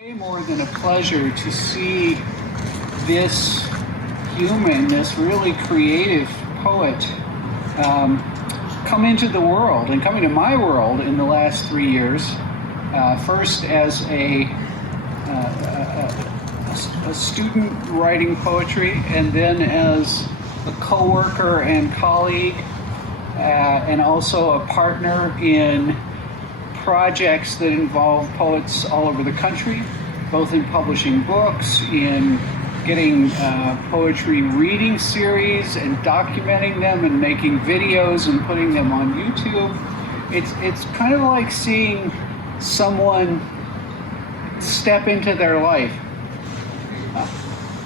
Way more than a pleasure to see this human, this really creative poet, come into the world and come into my world in the last 3 years. First as a student writing poetry, and then as a co-worker and colleague, and also a partner in projects that involve poets all over the country, both in publishing books, in getting poetry reading series and documenting them and making videos and putting them on YouTube. It's kind of like seeing someone step into their life.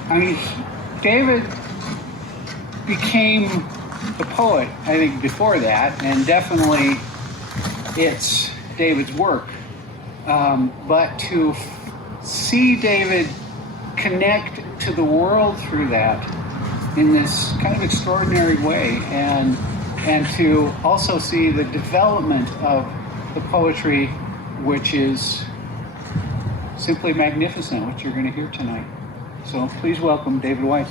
I mean, David became a poet, I think, before that, and definitely it's David's work. But to see David connect to the world through that in this kind of extraordinary way, and to also see the development of the poetry, which is simply magnificent, what you're going to hear tonight. So please welcome David Weiss.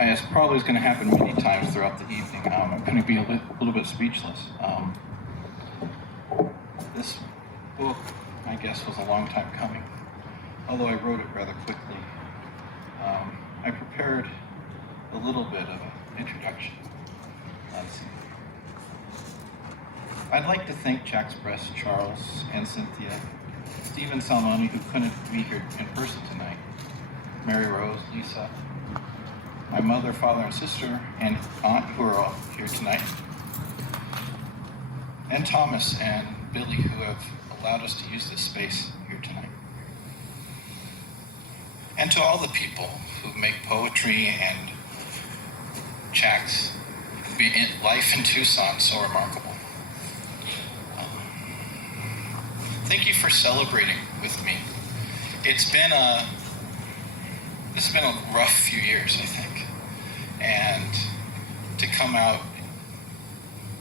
As probably is going to happen many times throughout the evening, I'm going to be a little bit speechless. This book, I guess, was a long time coming, although I wrote it rather quickly. I prepared a little bit of an introduction. Let's see. I'd like to thank Chax, Charles, and Cynthia, Stephen Salmoni, who couldn't be here in person tonight, Mary Rose, Lisa, my mother, father, and sister, and aunt, who are all here tonight, and Thomas and Billy, who have allowed us to use this space here tonight. And to all the people who make poetry and Chax, life in Tucson, so remarkable. Thank you for celebrating with me. It's been a rough few years, I think. And to come out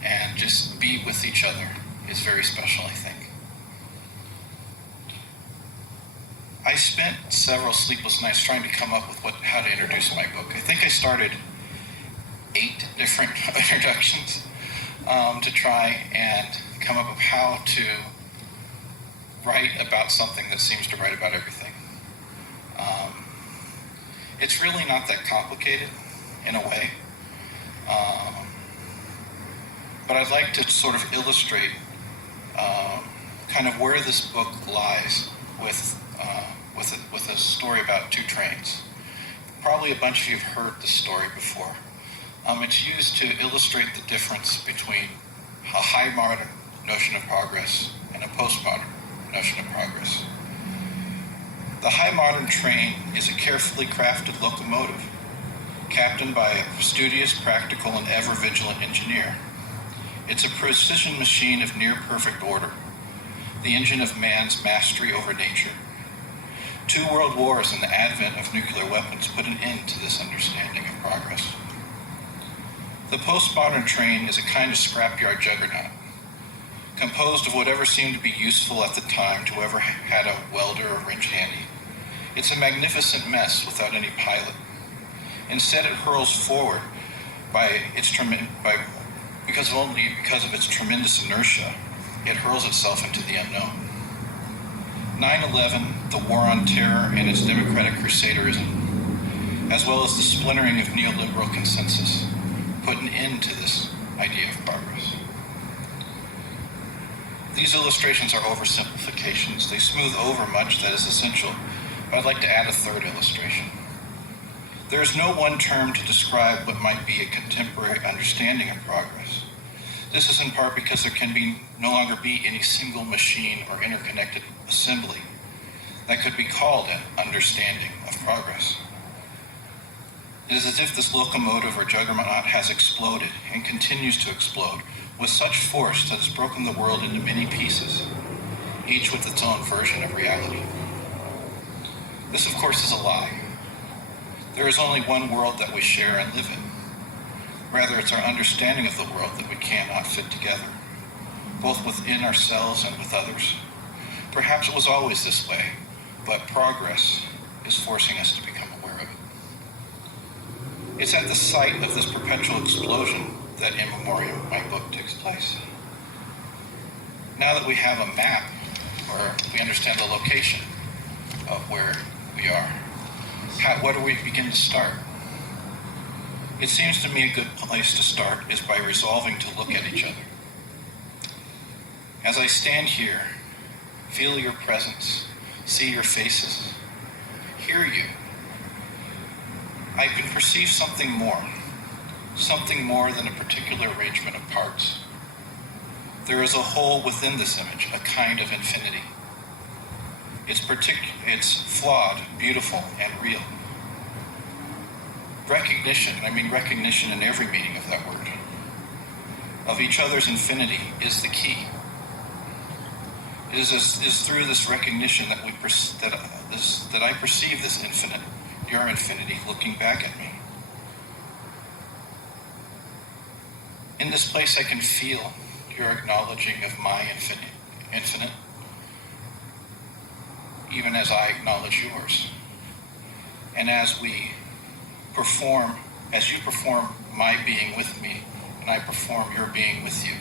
and just be with each other is very special, I think. I spent several sleepless nights trying to come up with how to introduce my book. I think I started 8 different introductions to try and come up with how to write about something that seems to write about everything. It's really not that complicated in a way, but I'd like to sort of illustrate kind of where this book lies with a story about 2 trains. Probably a bunch of you have heard this story before. It's used to illustrate the difference between a high modern notion of progress and a postmodern notion of progress. The high modern train is a carefully crafted locomotive, captained by a studious, practical, and ever-vigilant engineer. It's a precision machine of near-perfect order, the engine of man's mastery over nature. 2 world wars and the advent of nuclear weapons put an end to this understanding of progress. The postmodern train is a kind of scrapyard juggernaut, composed of whatever seemed to be useful at the time to whoever had a welder or wrench handy. It's a magnificent mess without any pilot. Instead, it hurls forward because of its tremendous inertia. It hurls itself into the unknown. 9/11, the war on terror and its democratic crusaderism, as well as the splintering of neoliberal consensus, put an end to this idea of progress. These illustrations are oversimplifications. They smooth over much that is essential, but I'd like to add a 3rd illustration. There is no one term to describe what might be a contemporary understanding of progress. This is in part because there can no longer be any single machine or interconnected assembly that could be called an understanding of progress. It is as if this locomotive or juggernaut has exploded and continues to explode with such force that has broken the world into many pieces, each with its own version of reality. This, of course, is a lie. There is only one world that we share and live in. Rather, it's our understanding of the world that we cannot fit together, both within ourselves and with others. Perhaps it was always this way, but progress is forcing us to become aware of it. It's at the site of this perpetual explosion that In Memoriam, my book, takes place. Now that we have a map, or we understand the location of where we are, where do we begin to start? It seems to me a good place to start is by resolving to look at each other. As I stand here, feel your presence, see your faces, hear you, I can perceive something more than a particular arrangement of parts. There is a whole within this image, a kind of infinity. It's flawed, beautiful, and real. Recognition, and I mean recognition in every meaning of that word, of each other's infinity is the key. It is through this recognition that I perceive this infinite, your infinity, looking back at me. In this place I can feel your acknowledging of my infinite, even as I acknowledge yours. And as we perform, as you perform my being with me, and I perform your being with you,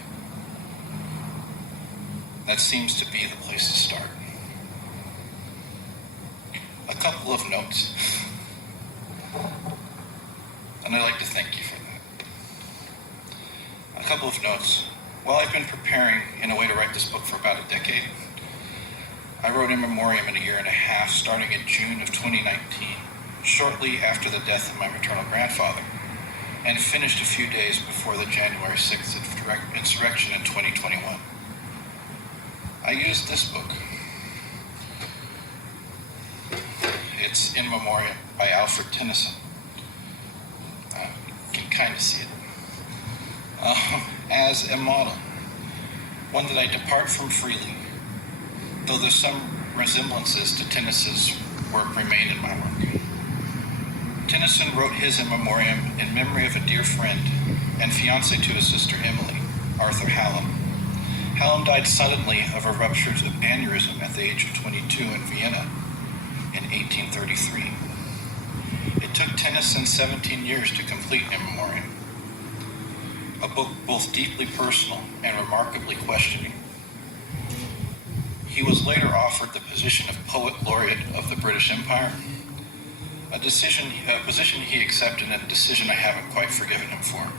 that seems to be the place to start. A couple of notes, and I'd like to thank you for that. A couple of notes. While I've been preparing in a way to write this book for about a decade, I wrote In Memoriam in a year and a half, starting in June of 2019, shortly after the death of my maternal grandfather, and finished a few days before the January 6th insurrection in 2021. I used this book. It's In Memoriam by Alfred Tennyson. You can kind of see it. As a model, one that I depart from freely, though there's some resemblances to Tennyson's work remain in my work. Tennyson wrote his In Memoriam in memory of a dear friend and fiancé to his sister Emily, Arthur Hallam. Hallam died suddenly of a rupture of aneurysm at the age of 22 in Vienna in 1833. It took Tennyson 17 years to complete In Memoriam, a book both deeply personal and remarkably questioning. He was later offered the position of Poet Laureate of the British Empire, a position he accepted and a decision I haven't quite forgiven him for.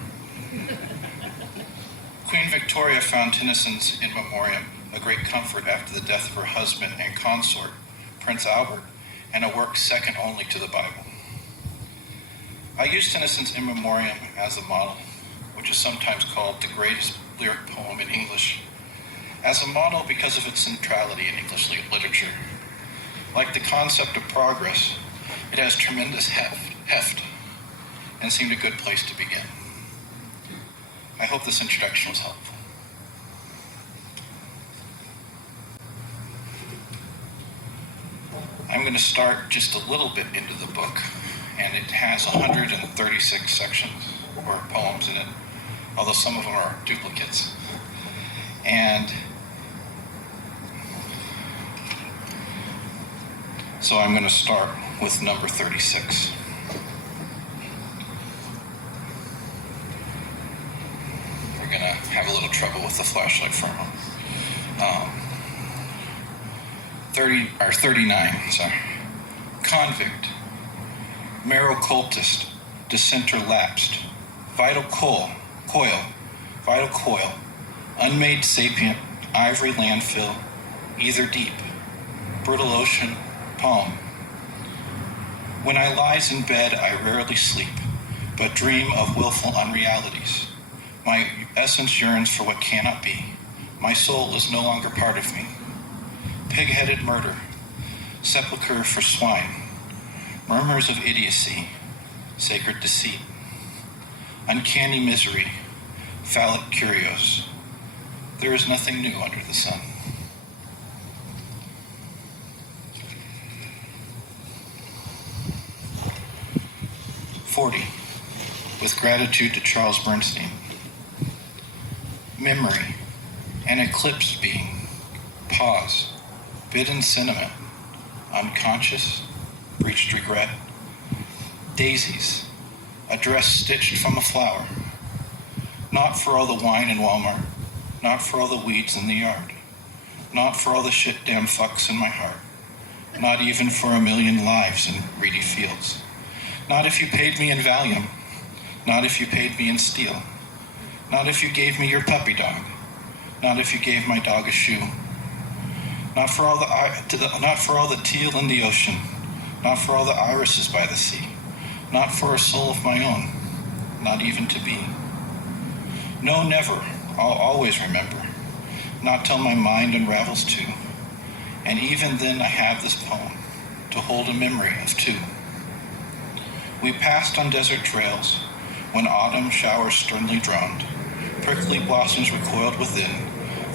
Queen Victoria found Tennyson's In Memoriam a great comfort after the death of her husband and consort, Prince Albert, and a work second only to the Bible. I use Tennyson's In Memoriam as a model, which is sometimes called the greatest lyric poem in English, as a model because of its centrality in English literature. Like the concept of progress, it has tremendous heft and seemed a good place to begin. I hope this introduction was helpful. I'm going to start just a little bit into the book, and it has 136 sections or poems in it, although some of them are duplicates. And so I'm going to start with number 36. We're going to have a little trouble with the flashlight for a moment. 39, sorry. Convict, marrow cultist, dissenter lapsed, vital coil, unmade sapient, ivory landfill, either deep, brittle ocean, poem. When I lies in bed, I rarely sleep, but dream of willful unrealities. My essence yearns for what cannot be. My soul is no longer part of me. Pig-headed murder, sepulchre for swine, murmurs of idiocy, sacred deceit, uncanny misery, phallic curios. There is nothing new under the sun. with gratitude to Charles Bernstein. Memory, an eclipsed being, pause, bidden sentiment, unconscious, breached regret. Daisies, a dress stitched from a flower. Not for all the wine in Walmart, not for all the weeds in the yard, not for all the shit damn fucks in my heart, not even for a million lives in reedy fields. Not if you paid me in Valium, not if you paid me in steel, not if you gave me your puppy dog, not if you gave my dog a shoe. Not for all the teal in the ocean, not for all the irises by the sea, not for a soul of my own, not even to be. No, never, I'll always remember, not till my mind unravels too. And even then I have this poem to hold a memory of two. We passed on desert trails when autumn showers sternly droned, prickly blossoms recoiled within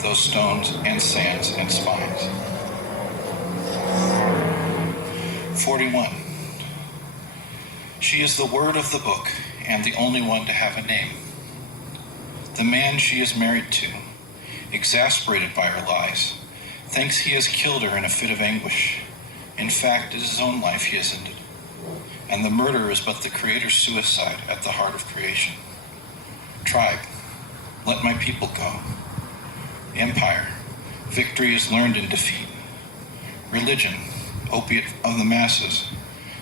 those stones and sands and spines. 41. She is the word of the book and the only one to have a name. The man she is married to, exasperated by her lies, thinks he has killed her in a fit of anguish. In fact, it is his own life he has ended. And the murder is but the Creator's suicide at the heart of creation. Tribe, let my people go. Empire, victory is learned in defeat. Religion, opiate of the masses.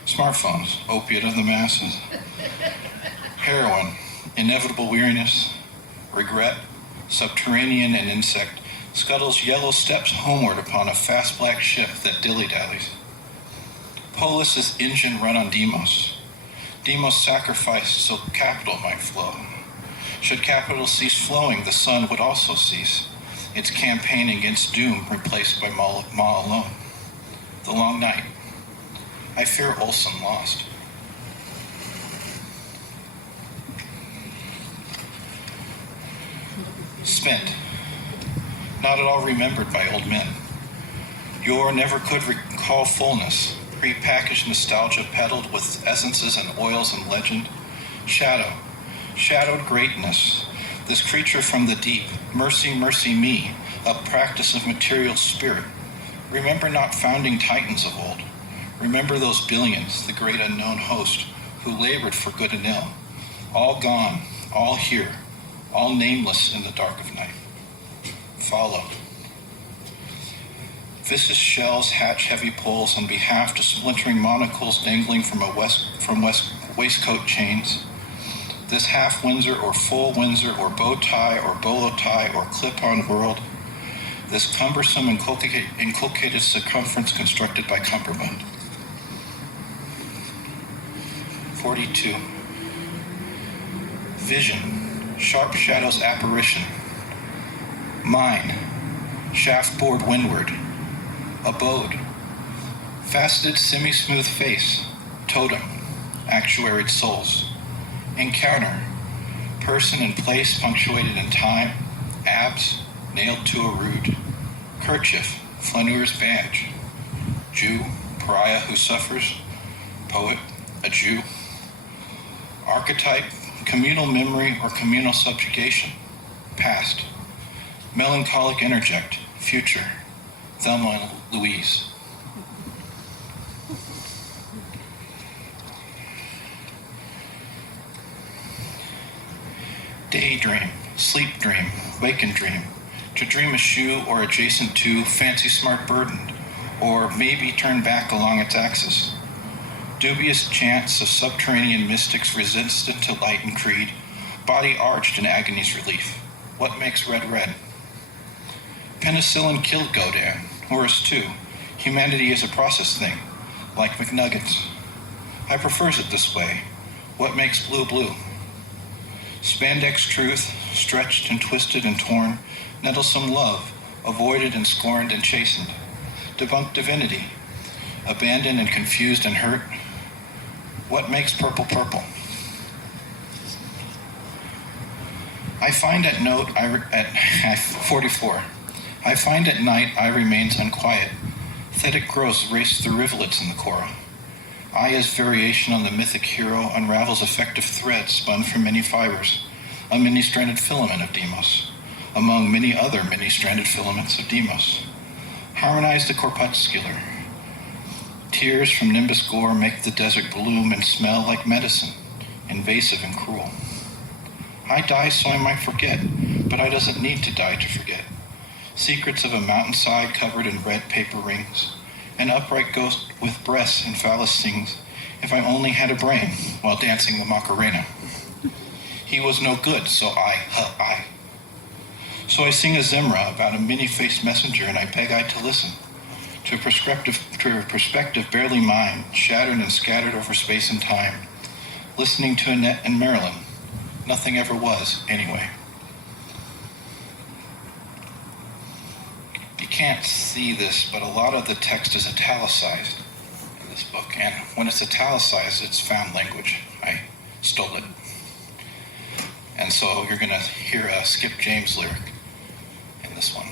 Smartphones, opiate of the masses. Heroin, inevitable weariness. Regret, subterranean and insect, scuttles yellow steps homeward upon a fast black ship that dilly-dallies. Polis is engine run on Demos. Demos sacrificed so capital might flow. Should capital cease flowing, the sun would also cease. Its campaign against doom replaced by Ma alone. The long night. I fear Olson lost. Spent. Not at all remembered by old men. Your never could recall fullness. Prepackaged nostalgia peddled with essences and oils and legend. Shadow. Shadowed greatness. This creature from the deep. Mercy, mercy me. A practice of material spirit. Remember not founding titans of old. Remember those billions, the great unknown host, who labored for good and ill. All gone, all here, all nameless in the dark of night. Follow. Viscous shells hatch heavy poles on behalf to splintering monocles dangling from waistcoat chains. This half Windsor or full Windsor or bow tie or bolo tie or clip-on world. This cumbersome inculcated circumference constructed by cummerbund. 42. Vision, sharp shadows apparition. Mine, shaft bored windward. Abode, faceted semi-smooth face. Totem, actuaried souls. Encounter, person and place punctuated in time. Abs, nailed to a root. Kerchief, flaneur's badge. Jew, pariah who suffers. Poet, a Jew. Archetype, communal memory or communal subjugation. Past, melancholic interject. Future, Thelma and Louise. Daydream, sleep dream, waken dream. To dream a shoe or adjacent to, fancy smart burdened, or maybe turn back along its axis. Dubious chants of subterranean mystics resistant to light and creed, body arched in agony's relief. What makes red red? Penicillin killed Godin, Horace too. Humanity is a process thing, like McNuggets. I prefers it this way. What makes blue blue? Spandex truth, stretched and twisted and torn, nettlesome love, avoided and scorned and chastened. Debunked divinity, abandoned and confused and hurt. What makes purple purple? I find at 44. I find at night I remains unquiet. Thetic growths race through rivulets in the coral. Aya's variation on the mythic hero unravels effective threads spun from many fibers, a many-stranded filament of Demos, among many other many-stranded filaments of Demos. Harmonize the corpuscular. Tears from nimbus gore make the desert bloom and smell like medicine, invasive and cruel. I die so I might forget, but I doesn't need to die to forget. Secrets of a mountainside covered in red paper rings. An upright ghost with breasts and phallus sings, if I only had a brain, while dancing the Macarena. He was no good, so I. So I sing a Zimra about a many-faced messenger, and I beg I to listen to a perspective barely mine, shattered and scattered over space and time, listening to Annette and Marilyn. Nothing ever was, anyway. You can't see this, but a lot of the text is italicized in this book, and when it's italicized, it's found language. I stole it. And so you're going to hear a Skip James lyric in this one.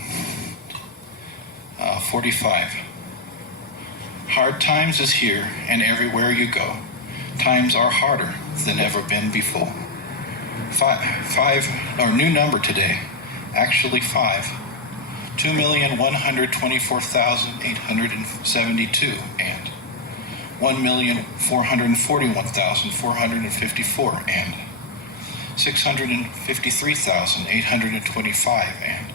45. Hard times is here, and everywhere you go, times are harder than ever been before. Five, or new number today, actually 5. 2,124,872 and 1,441,454 and 653,825 and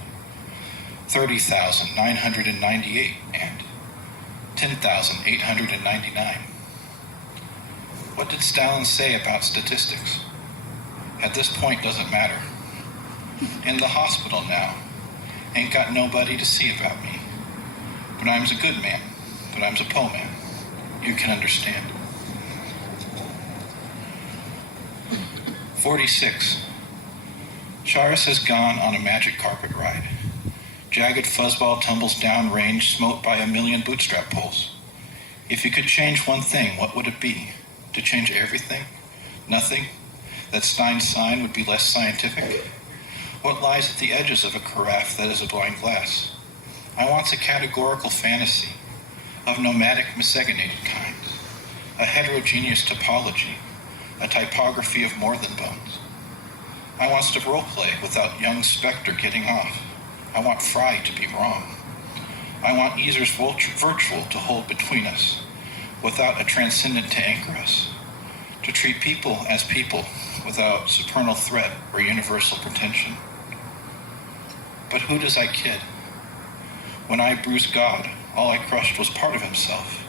30,998 and 10,899. What did Stalin say about statistics? At this point, doesn't matter. In the hospital now. Ain't got nobody to see about me. But I'm a good man. But I'm a po man. You can understand. 46. Charis has gone on a magic carpet ride. Jagged fuzzball tumbles down range, smote by a million bootstrap pulls. If you could change one thing, what would it be? To change everything? Nothing? That Stein's sign would be less scientific? What lies at the edges of a carafe that is a blind glass? I want a categorical fantasy of nomadic miscegenated kinds, a heterogeneous topology, a typography of more than bones. I want to roleplay without young Spectre getting off. I want Fry to be wrong. I want Easer's virtual to hold between us, without a transcendent to anchor us, to treat people as people without supernal threat or universal pretension. But who does I kid? When I bruised God, all I crushed was part of himself,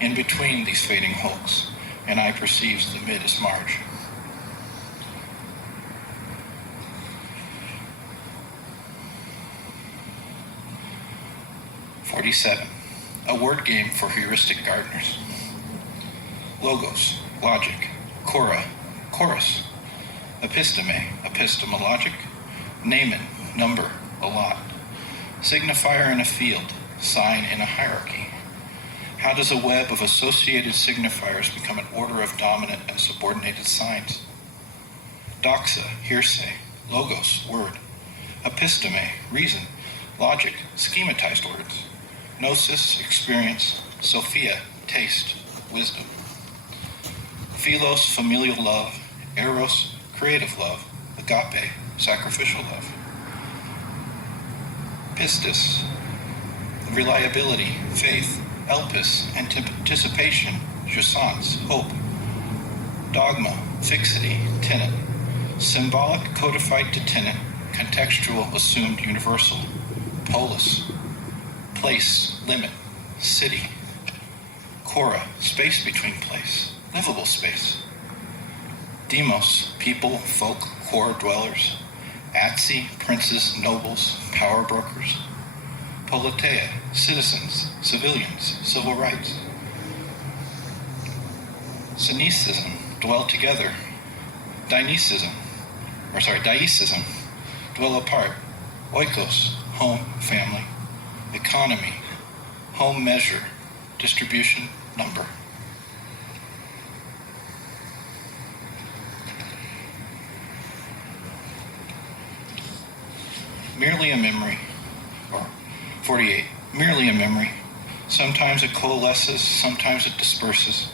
in between these fading hulks, and I perceives the midest marge. A word game for heuristic gardeners. Logos, logic, chora, chorus, episteme, epistemologic, namen, number, a lot, signifier in a field, sign in a hierarchy. How does a web of associated signifiers become an order of dominant and subordinated signs? Doxa, hearsay, logos, word, episteme, reason, logic, schematized words, gnosis, experience, sophia, taste, wisdom. Philos, familial love, eros, creative love, agape, sacrificial love. Pistis, reliability, faith, elpis, anticipation, jouissance, hope. Dogma, fixity, tenet. Symbolic, codified to tenet, contextual, assumed, universal. Polis, place, limit, city. Chora, space between place, livable space. Demos, people, folk, core dwellers. Atsi, princes, nobles, power brokers. Politeia, citizens, civilians, civil rights. Cynicism, dwell together. Deism, dwell apart. Oikos, home, family. Economy, home measure, distribution, number. Merely a memory, or 48, merely a memory. Sometimes it coalesces, sometimes it disperses.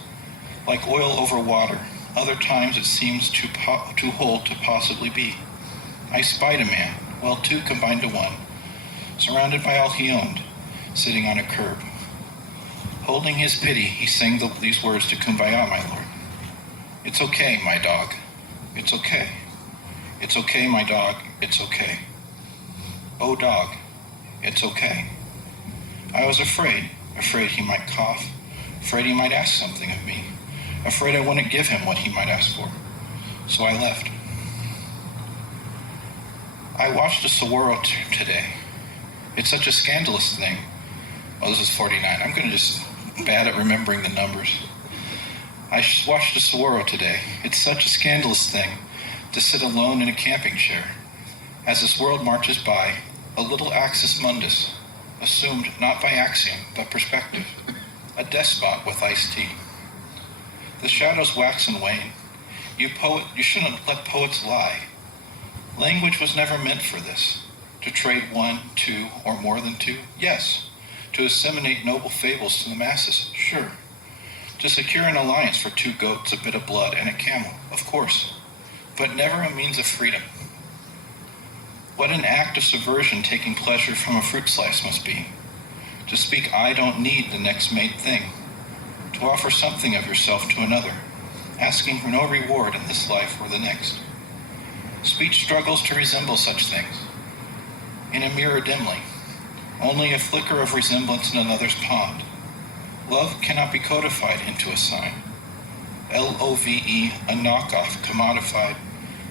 Like oil over water, other times it seems too hold to possibly be. I spied a man, well, two combined to one, surrounded by all he owned, sitting on a curb. Holding his pity, he sang these words to Kumbaya, my lord. It's okay, my dog. It's okay. It's okay, my dog. It's okay. Oh, dog. It's okay. I was afraid he might cough, afraid he might ask something of me, afraid I wouldn't give him what he might ask for. So I left. I watched a saguaro today. It's such a scandalous thing. Oh, this is 49. I'm going to just bad at remembering the numbers. I watched a saguaro today. It's such a scandalous thing to sit alone in a camping chair. As this world marches by, a little axis mundus, assumed not by axiom, but perspective, a despot with iced tea. The shadows wax and wane. You shouldn't let poets lie. Language was never meant for this. To trade one, two, or more than two, yes. To disseminate noble fables to the masses, sure. To secure an alliance for 2 goats, a bit of blood, and a camel, of course. But never a means of freedom. What an act of subversion taking pleasure from a fruit slice must be. To speak, I don't need the next made thing. To offer something of yourself to another, asking for no reward in this life or the next. Speech struggles to resemble such things. In a mirror dimly, only a flicker of resemblance in another's pond. Love cannot be codified into a sign. Love, a knockoff, commodified,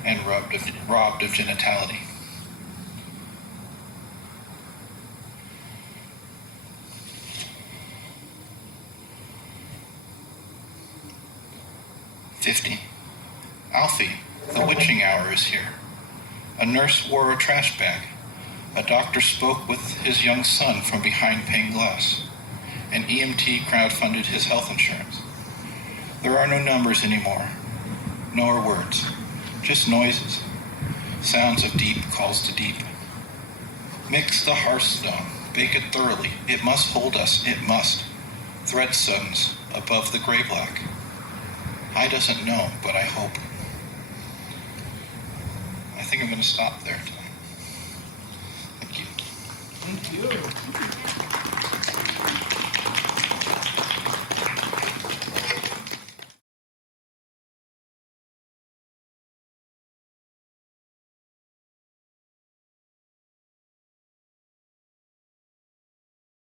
and robbed of genitality. Alfie, the witching hour is here. A nurse wore a trash bag. A doctor spoke with his young son from behind pane glass. An EMT crowdfunded his health insurance. There are no numbers anymore, nor words, just noises, sounds of deep calls to deep. Mix the hearthstone, bake it thoroughly, it must hold us, it must. Thread suns above the gray black. I doesn't know, but I hope. I think I'm going to stop there tonight. Thank you. Thank you.